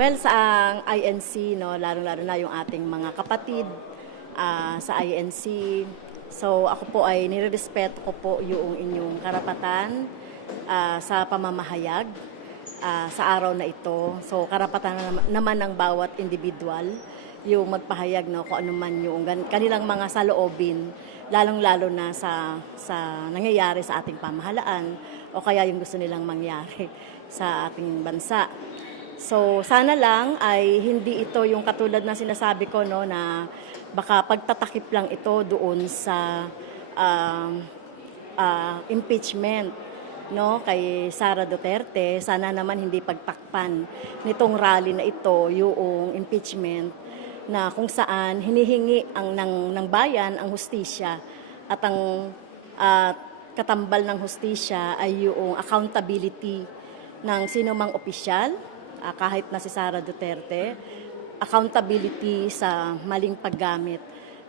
Well, sa ang INC, no, lalo-lalo na yung ating mga kapatid ah, sa INC. So, ako po ay nirerespeto ko po yung inyong karapatan ah, sa pamamahayag ah, sa araw na ito. So, karapatan na naman- ng bawat individual yung magpahayag no, kung ano man yung kanilang mga saloobin, lalong-lalo na sa, sa nangyayari sa ating pamahalaan o kaya yung gusto nilang mangyari sa ating bansa. So, sana lang ay hindi ito yung katulad na sinasabi ko no na baka pagtatakip lang ito doon sa um, ah, impeachment no kay Sara Duterte. Sana naman hindi pagtakpan nitong rally na ito yung impeachment na kung saan hinihingi ang ng, ng bayan ang hustisya at ang ah, katambal ng hustisya ay yung accountability ng sino mang opisyal, ah, kahit na si Sara Duterte, accountability sa maling paggamit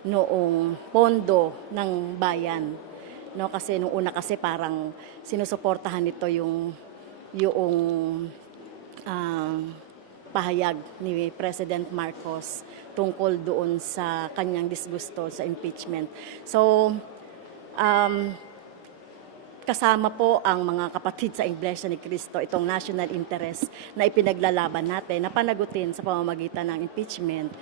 noong pondo ng bayan. No, kasi nung una kasi parang sinusuportahan nito yung yung ah, pahayag ni President Marcos tungkol doon sa kanyang disgusto sa impeachment. So, um, kasama po ang mga kapatid sa Iglesia ni Cristo itong national interest na ipinaglalaban natin na panagutin sa pamamagitan ng impeachment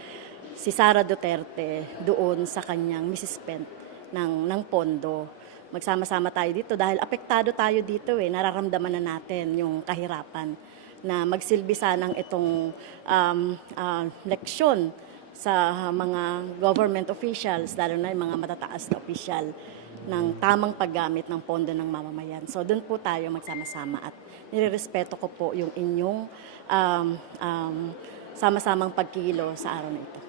si Sara Duterte doon sa kanyang misispend ng, ng pondo. Magsama-sama tayo dito dahil apektado tayo dito eh. Nararamdaman na natin yung kahirapan na magsilbi sanang itong um, ah, leksyon sa mga government officials, lalo na yung mga matataas na opisyal ng tamang paggamit ng pondo ng mamamayan. So doon po tayo magsama-sama at nirerespeto ko po yung inyong um, um, sama-samang pagkilo sa araw na ito.